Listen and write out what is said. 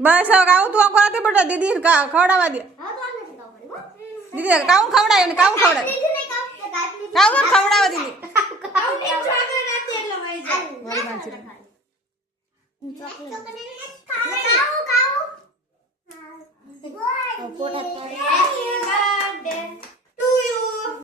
बस काऊ तू अंको आते बेटा दीदी खवड़ावा दे दीदी काऊ खवड़ायो ने काऊ खवड़ायो काऊ खवड़ावा दीदी